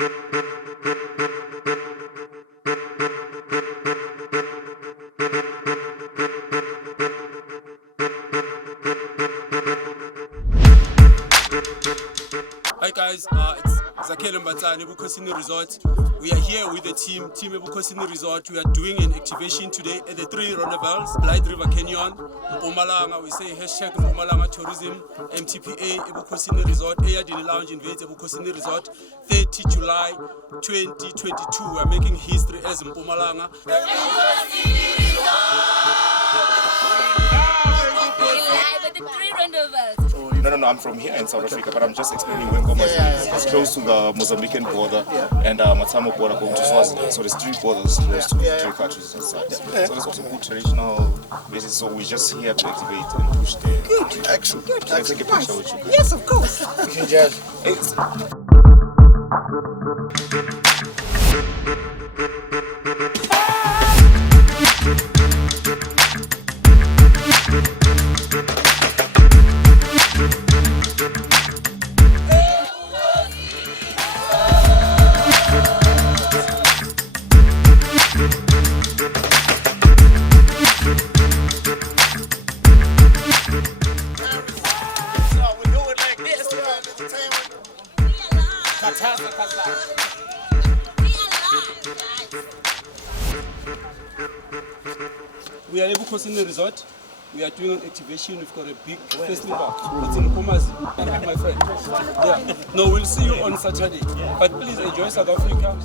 Hi guys, it's Zakele Mbatani, Ebukhosini Resort. We are here with the team Ebukhosini Resort. We are doing an activation today at the 3 rendezvous, Blight River Canyon, Mpumalanga. We say hashtag Mpumalanga Tourism, MTPA, Ebukhosini Resort, Eyadini Lounge, Invades Ebukhosini Resort, 30 July 2022. We are making history as Mpumalanga. No, I'm from here in South Africa, but I'm just explaining when Goma is close to the Mozambican border and Matamo border going to Swaziland. So there's 3 borders close to 3 countries inside. So there's also good traditional basis. So we're just here to activate and push the... Good, excellent. Good. Can I take a picture with you? Yes, of course. You can just... We are Ebukhosini Resort. We are doing an activation. We've got a big festival. It's in Komazi, my friend. Yeah. No, we'll see you on Saturday. But please enjoy South Africa.